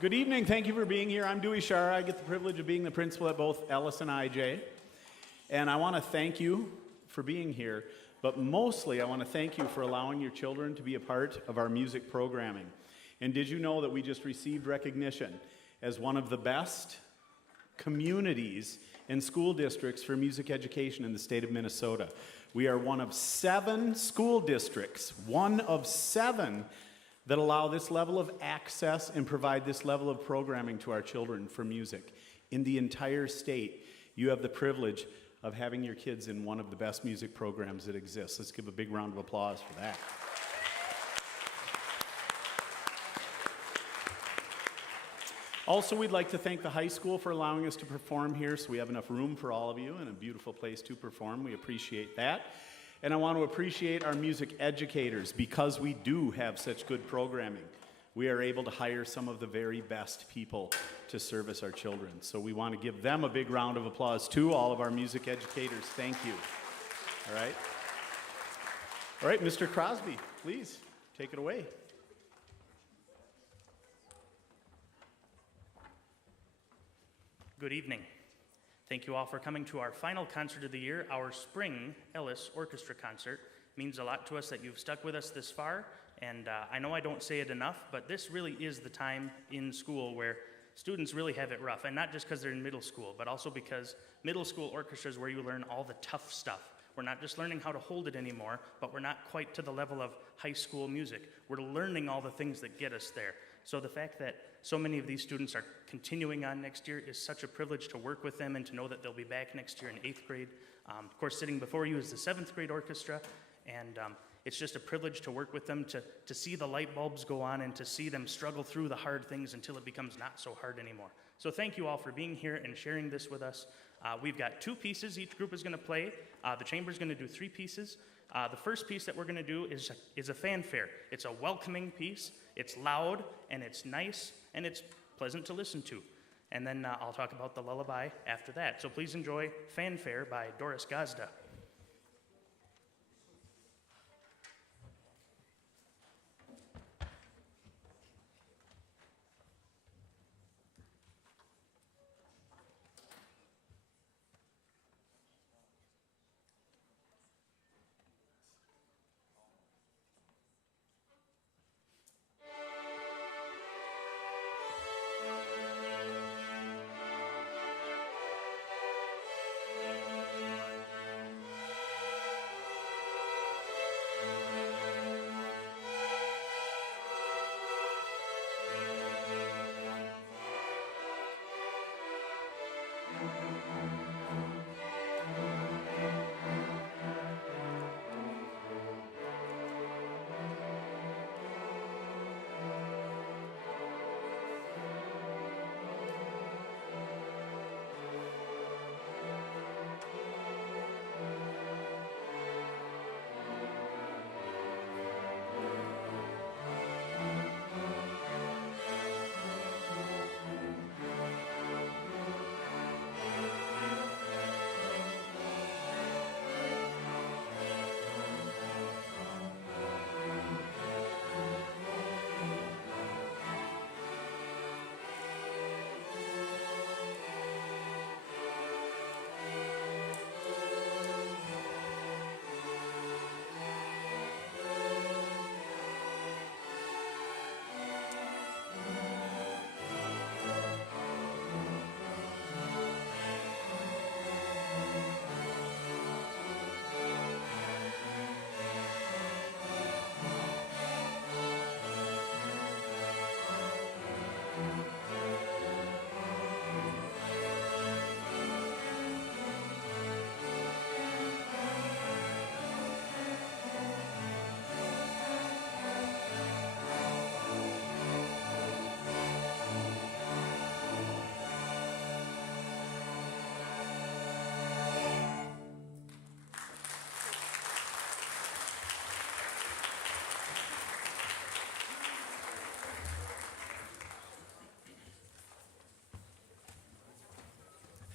Good evening. Thank you for being here. I'm Dewey Shara. I get the privilege of being the principal at both Ellis and IJ. And I want to thank you for being here, but mostly I want to thank you for allowing your children to be a part of our music programming. And did you know that we just received recognition as one of the best communities and school districts for music education in the state of Minnesota? We are one of 7 school districts, one of 7 that allow this level of access and provide this level of programming to our children for music. In the entire state, you have the privilege of having your kids in one of the best music programs that exists. Let's give a big round of applause for that. Also, we'd like to thank the high school for allowing us to perform here, so we have enough room for all of you and a beautiful place to perform. We appreciate that. And I want to appreciate our music educators. Because we do have such good programming, we are able to hire some of the very best people to service our children. So we want to give them a big round of applause too, all of our music educators. Thank you. All right. All right, Mr. Crosby, please take it away. Good evening. Thank you all for coming to our final concert of the year. Our spring Ellis Orchestra concert means a lot to us that you've stuck with us this far, and I know I don't say it enough, but this really is the time in school where students really have it rough, and not just because they're in middle school, but also because middle school orchestra is where you learn all the tough stuff. We're not just learning how to hold it anymore, but we're not quite to the level of high school music. We're learning all the things that get us there. So the fact that so many of these students are continuing on next year is such a privilege to work with them and to know that they'll be back next year in 8th grade. Of course, sitting before you is the 7th grade orchestra, and it's just a privilege to work with them, to see the light bulbs go on and to see them struggle through the hard things until it becomes not so hard anymore. So thank you all for being here and sharing this with us. We've got 2 pieces each group is going to play. The chamber's going to do 3 pieces. The first piece that we're going to do is a fanfare. It's a welcoming piece. It's loud, and it's nice, and it's pleasant to listen to. And then I'll talk about the lullaby after that. So please enjoy Fanfare by Doris Gazda.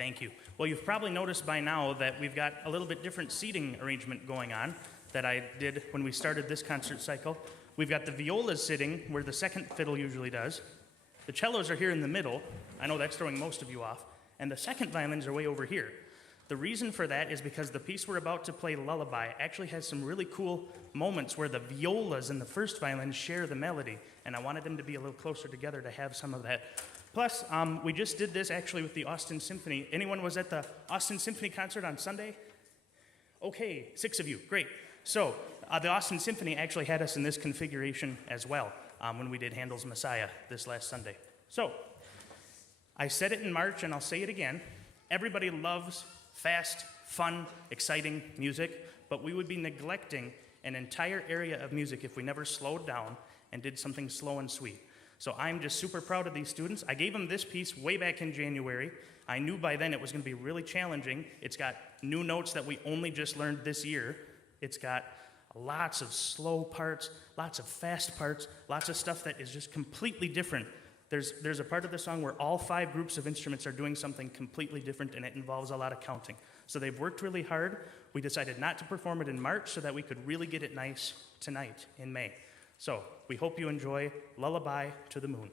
Thank you. Well, you've probably noticed by now that we've got a little bit different seating arrangement going on that I did when we started this concert cycle. We've got the violas sitting where the second fiddle usually does, The cellos are here in the middle. I know that's throwing most of you off. And the second violins are way over here. The reason for that is because the piece we're about to play, Lullaby, actually has some really cool moments where the violas and the first violin share the melody, and I wanted them to be a little closer together to have some of that. Plus, we just did this actually with the Austin Symphony. Anyone was at the Austin Symphony concert on Sunday? Okay, 6 of you, great. So, the Austin Symphony actually had us in this configuration as well when we did Handel's Messiah this last Sunday. So, I said it in March and I'll say it again. Everybody loves fast, fun, exciting music, but we would be neglecting an entire area of music if we never slowed down and did something slow and sweet. So I'm just super proud of these students. I gave them this piece way back in January. I knew by then it was going to be really challenging. It's got new notes that we only just learned this year. It's got lots of slow parts, lots of fast parts, lots of stuff that is just completely different. There's a part of the song where all 5 groups of instruments are doing something completely different, and it involves a lot of counting. So they've worked really hard. We decided not to perform it in March so that we could really get it nice tonight in May. So we hope you enjoy Lullaby to the Moon.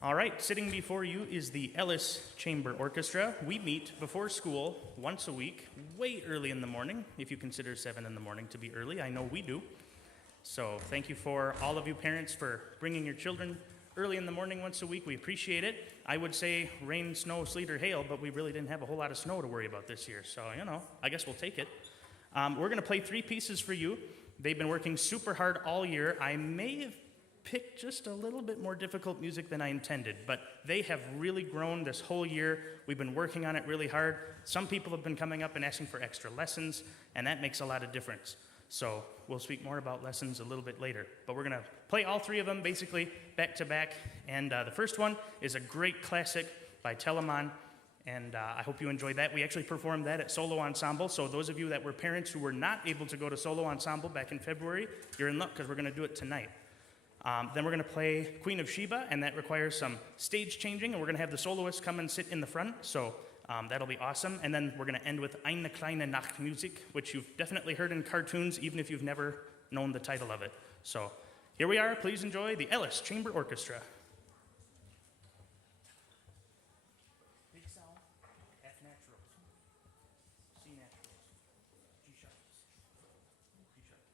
All right, sitting before you is the Ellis Chamber Orchestra. We meet before school once a week, way early in the morning, if you consider 7 in the morning to be early. I know we do. So thank you for all of you parents for bringing your children early in the morning once a week. We appreciate it. I would say rain, snow, sleet, or hail, but we really didn't have a whole lot of snow to worry about this year. So, I guess we'll take it. We're going to play 3 pieces for you. They've been working super hard all year. I may have picked just a little bit more difficult music than I intended, but they have really grown this whole year. We've been working on it really hard. Some people have been coming up and asking for extra lessons, and that makes a lot of difference. So we'll speak more about lessons a little bit later. But we're going to play all 3 of them basically back to back. And the first one is a great classic by Telemann, and I hope you enjoyed that. We actually performed that at Solo Ensemble, so those of you that were parents who were not able to go to Solo Ensemble back in February, you're in luck because we're going to do it tonight. Then we're going to play Queen of Sheba, and that requires some stage changing, and we're going to have the soloists come and sit in the front, so that'll be awesome. And then we're going to end with Eine kleine Nachtmusik, which you've definitely heard in cartoons, even if you've never known the title of it. So here we are. Please enjoy the Ellis Chamber Orchestra. Big sound, F naturals, C naturals, G sharps, G sharps.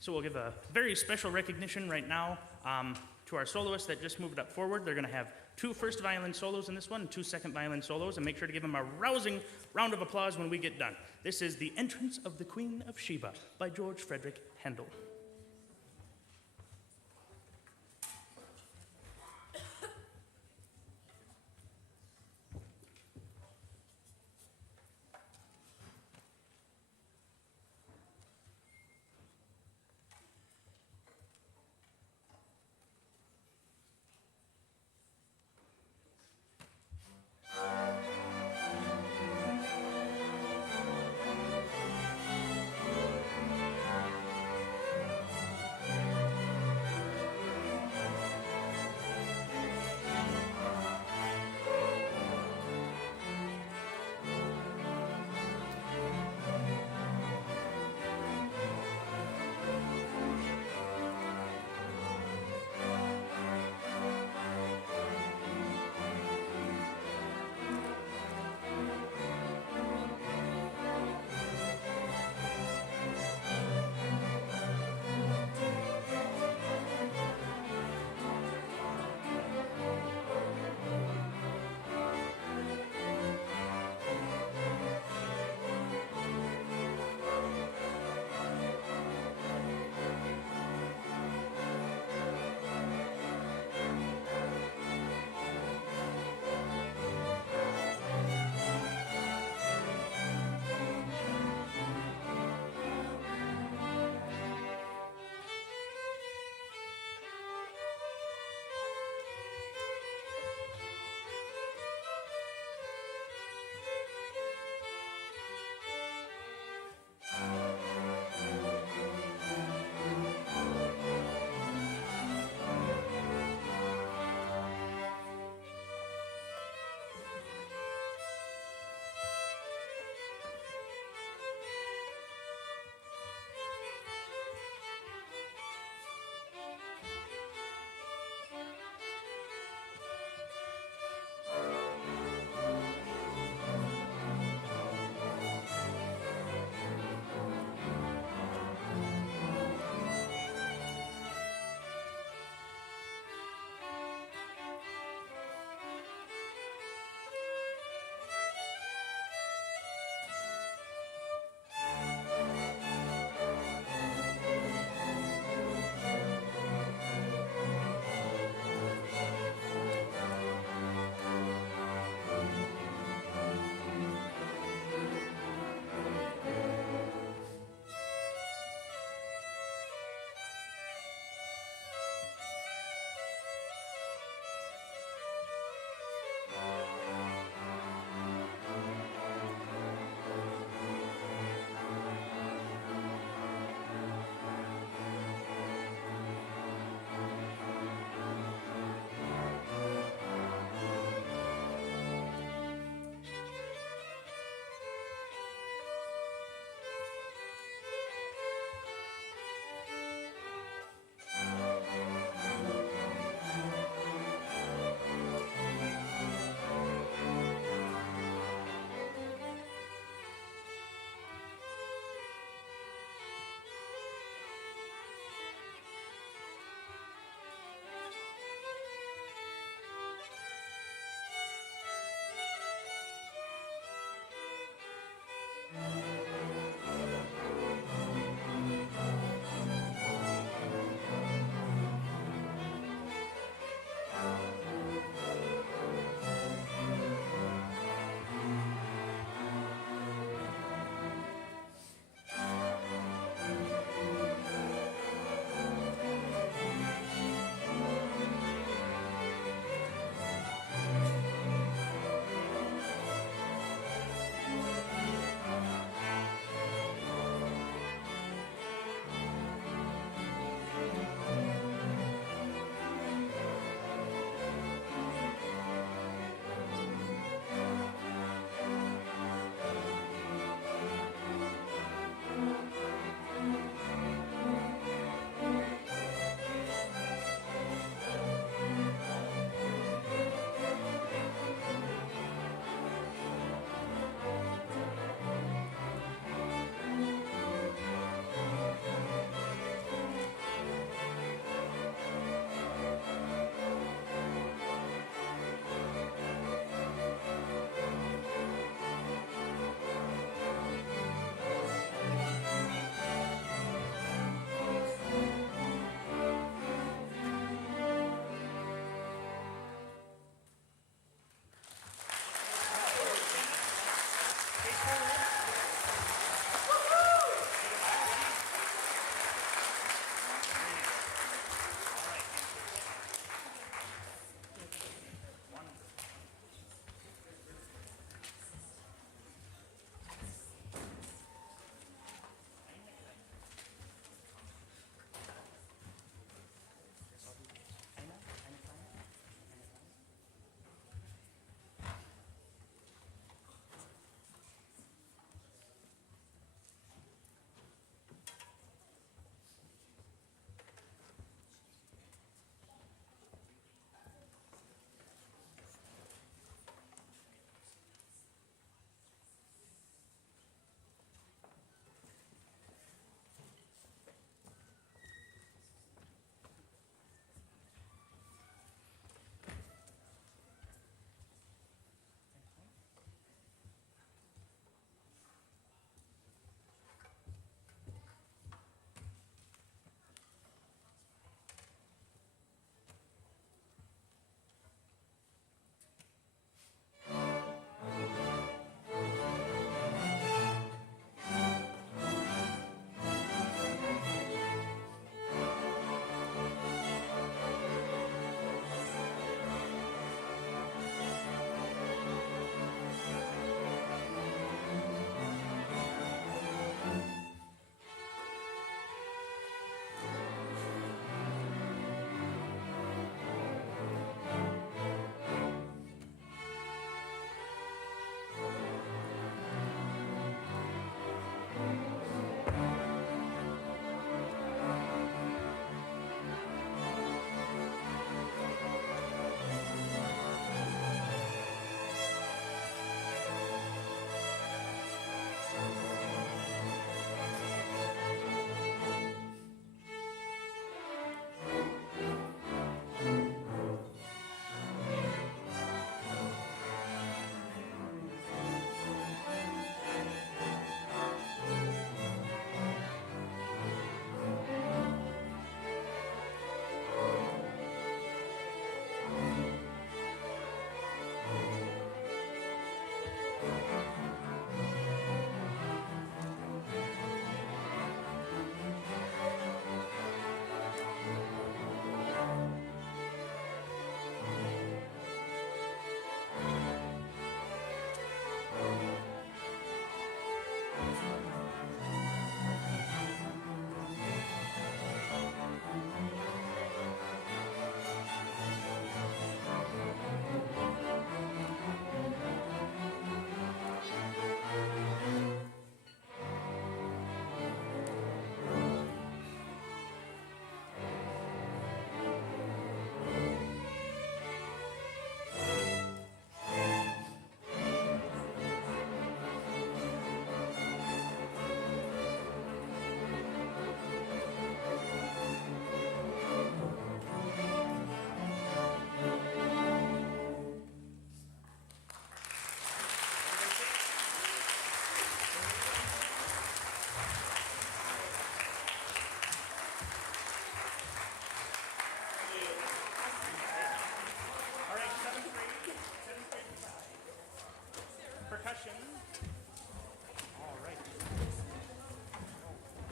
So we'll give a very special recognition right now. To our soloists that just moved up forward, they're going to have 2 first violin solos in this one and 2 second violin solos, and make sure to give them a rousing round of applause when we get done. This is The Entrance of the Queen of Sheba by George Frederick Handel.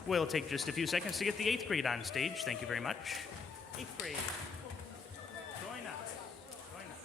We'll take just a few seconds to get the 8th grade on stage. Thank you very much. 8th grade, join us. Join us.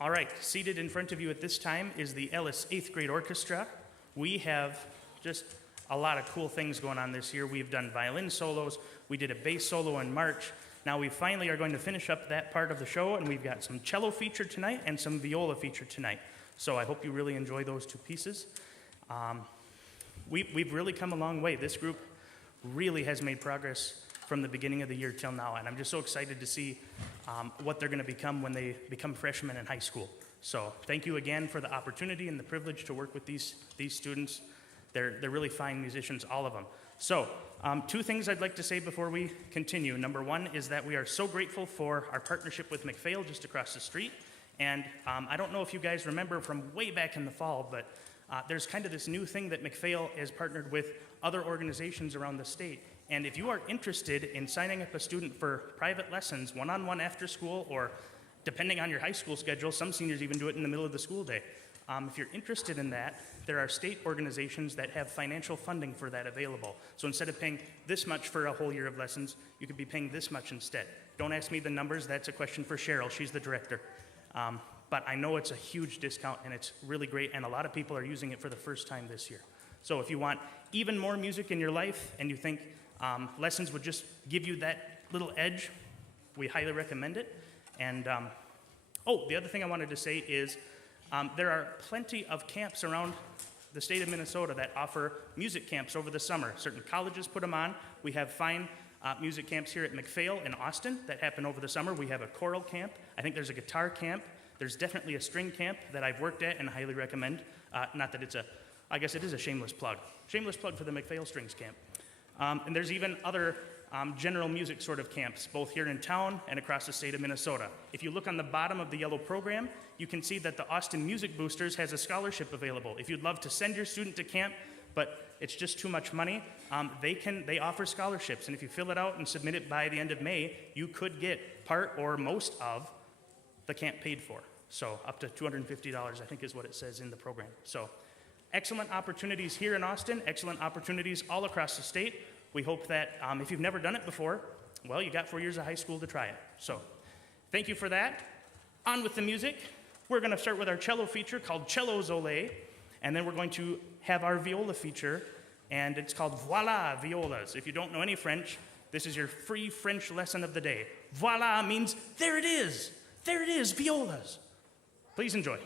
All right, seated in front of you at this time is the Ellis 8th grade orchestra. We have just a lot of cool things going on this year. We've done violin solos, we did a bass solo in March. Now we finally are going to finish up that part of the show, and we've got some cello featured tonight and some viola featured tonight. So I hope you really enjoy those two pieces. We've really come a long way. This group really has made progress from the beginning of the year till now, and I'm just so excited to see what they're going to become when they become freshmen in high school. So thank you again for the opportunity and the privilege to work with these students. They're really fine musicians, all of them. So two things I'd like to say before we continue. Number one is that we are so grateful for our partnership with McPhail just across the street. And I don't know if you guys remember from way back in the fall, but There's kind of this new thing that McPhail has partnered with other organizations around the state. And if you are interested in signing up a student for private lessons, one-on-one after school, or depending on your high school schedule, some seniors even do it in the middle of the school day. If you're interested in that, there are state organizations that have financial funding for that available. So instead of paying this much for a whole year of lessons, you could be paying this much instead. Don't ask me the numbers, that's a question for Cheryl, she's the director. But I know it's a huge discount and it's really great, and a lot of people are using it for the first time this year. So if you want even more music in your life and you think lessons would just give you that little edge, we highly recommend it. And the other thing I wanted to say is there are plenty of camps around the state of Minnesota that offer music camps over the summer. Certain colleges put them on. We have fine music camps here at McPhail in Austin that happen over the summer. We have a choral camp. I think there's a guitar camp. There's definitely a string camp that I've worked at and highly recommend. Not that it's I guess it is a shameless plug. Shameless plug for the McPhail Strings Camp. And there's even other general music sort of camps, both here in town and across the state of Minnesota. If you look on the bottom of the yellow program, you can see that the Austin Music Boosters has a scholarship available. If you'd love to send your student to camp, but it's just too much money, they offer scholarships. And if you fill it out and submit it by the end of May, you could get part or most of the camp paid for. So up to $250, I think is what it says in the program. So excellent opportunities here in Austin, excellent opportunities all across the state. We hope that if you've never done it before, well, you got 4 years of high school to try it. So thank you for that. On with the music. We're going to start with our cello feature called Cello Zole, and then we're going to have our viola feature, and it's called Voila Violas. If you don't know any French, this is your free French lesson of the day. Voila means there it is. There it is, violas. Please enjoy.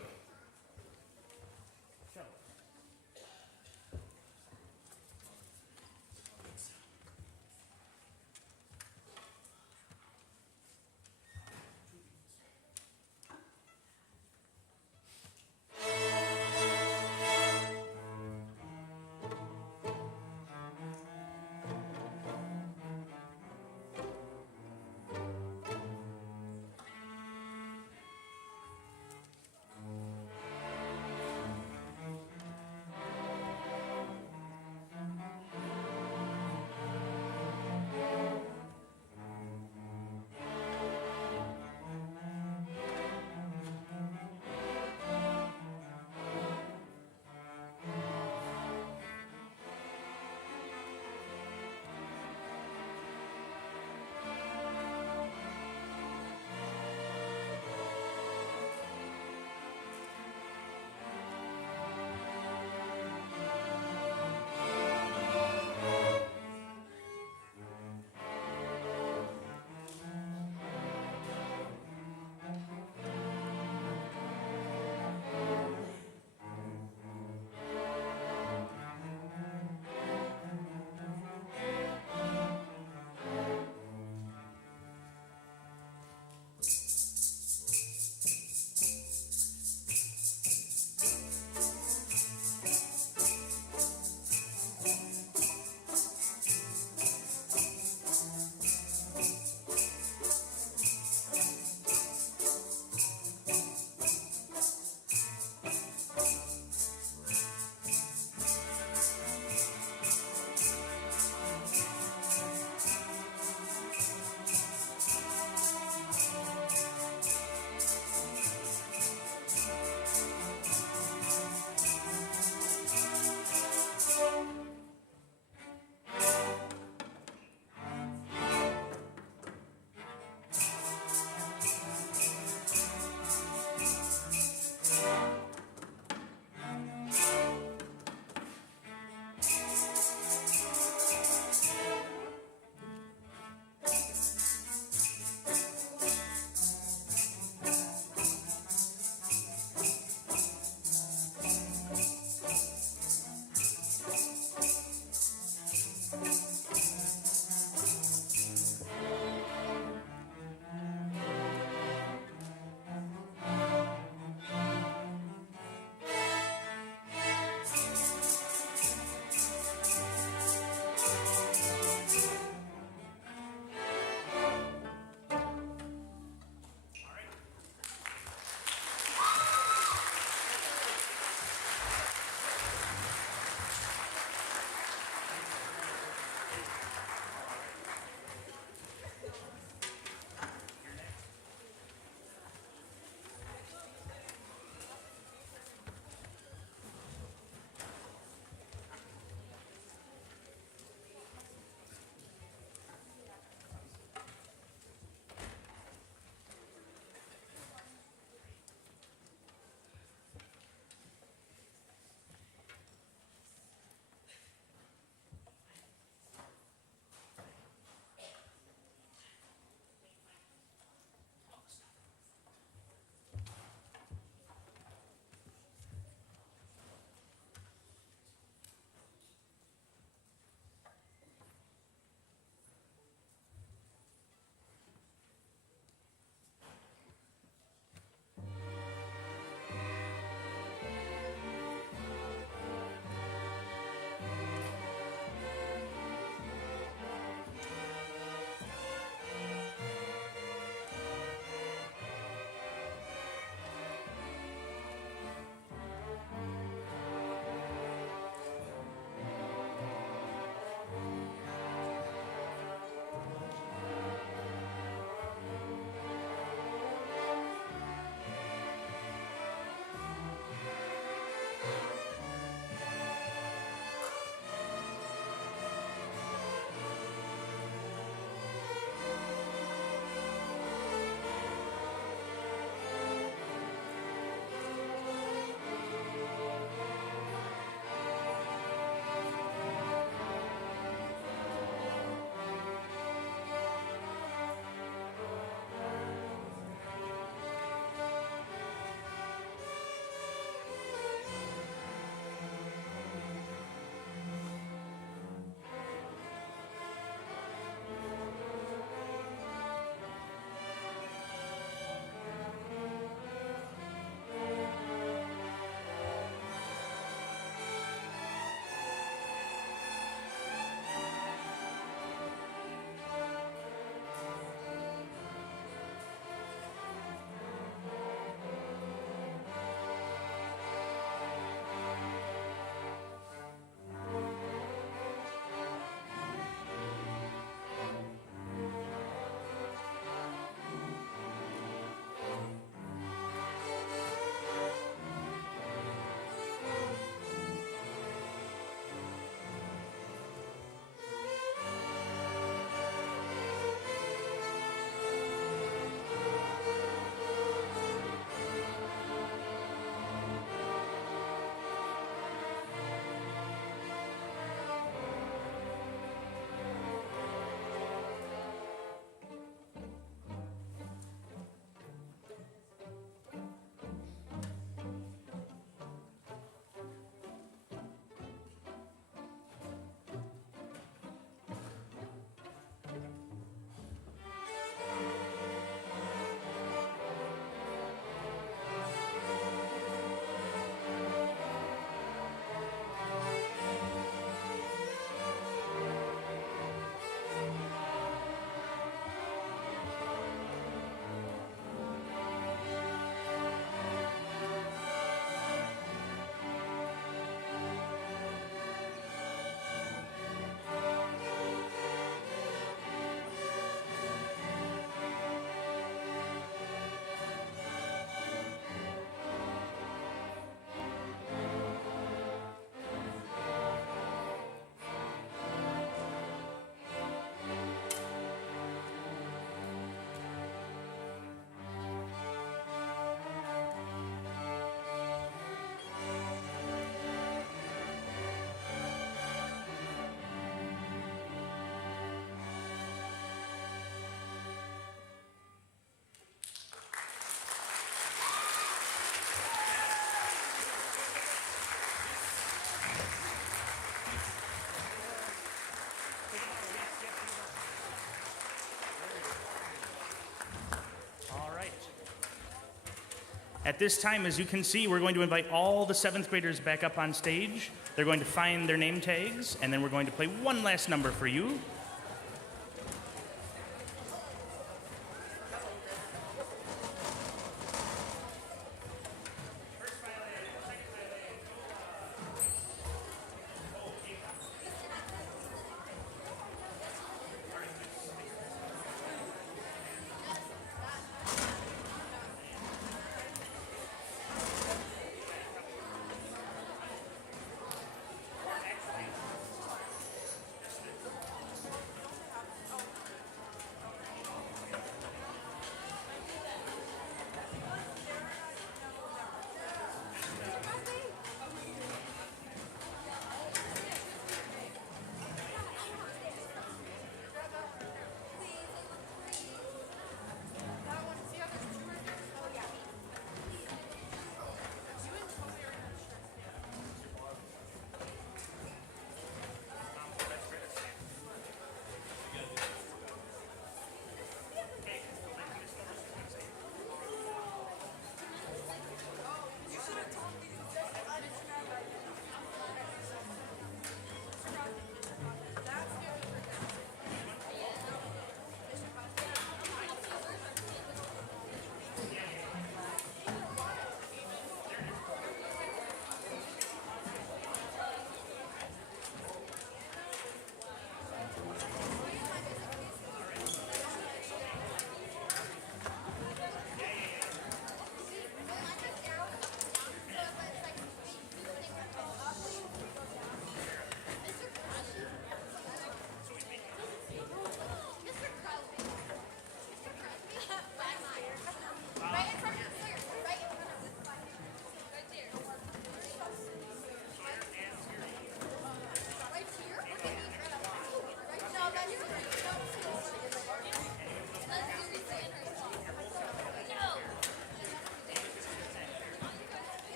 At this time, as you can see, we're going to invite all the 7th graders back up on stage. They're going to find their name tags, and then we're going to play one last number for you.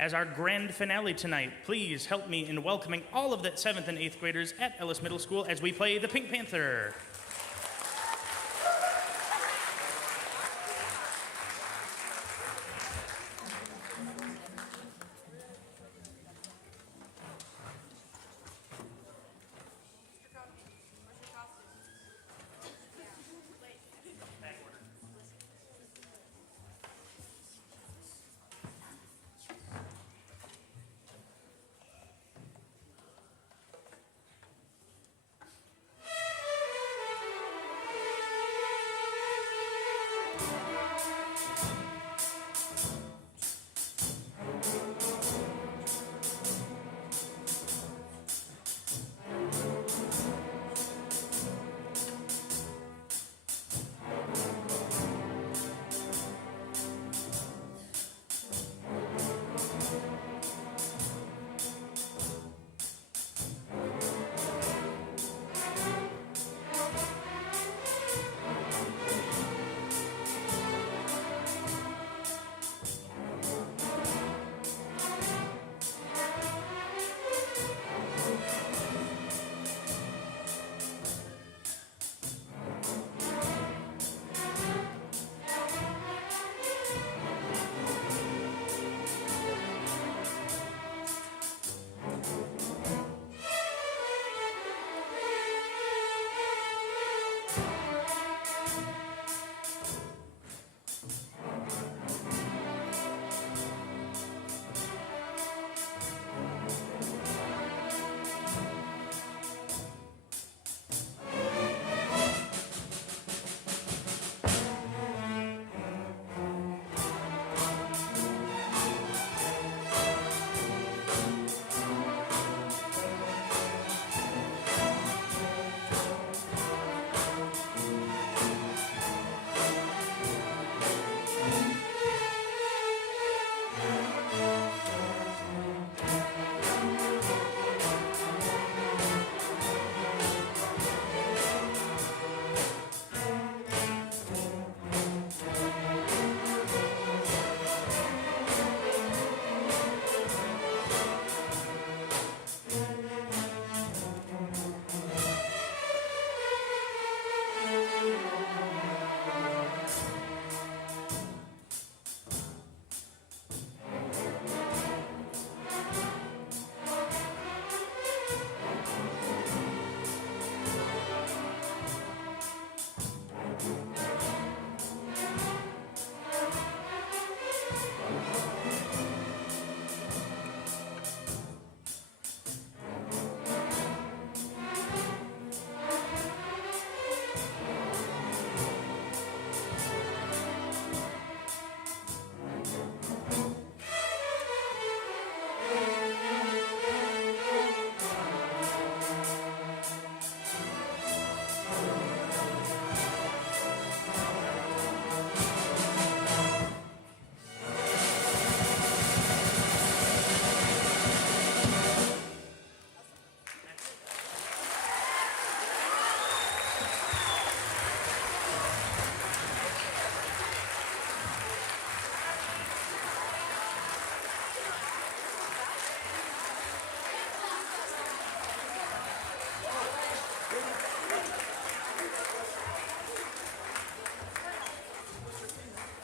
As our grand finale tonight, please help me in welcoming all of the 7th and 8th graders at Ellis Middle School as we play the Pink Panther.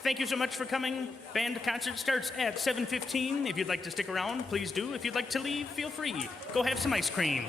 thank you so much for coming. Band concert starts at 7:15. If you'd like to stick around, please do. If you'd like to leave, feel free. Go have some ice cream.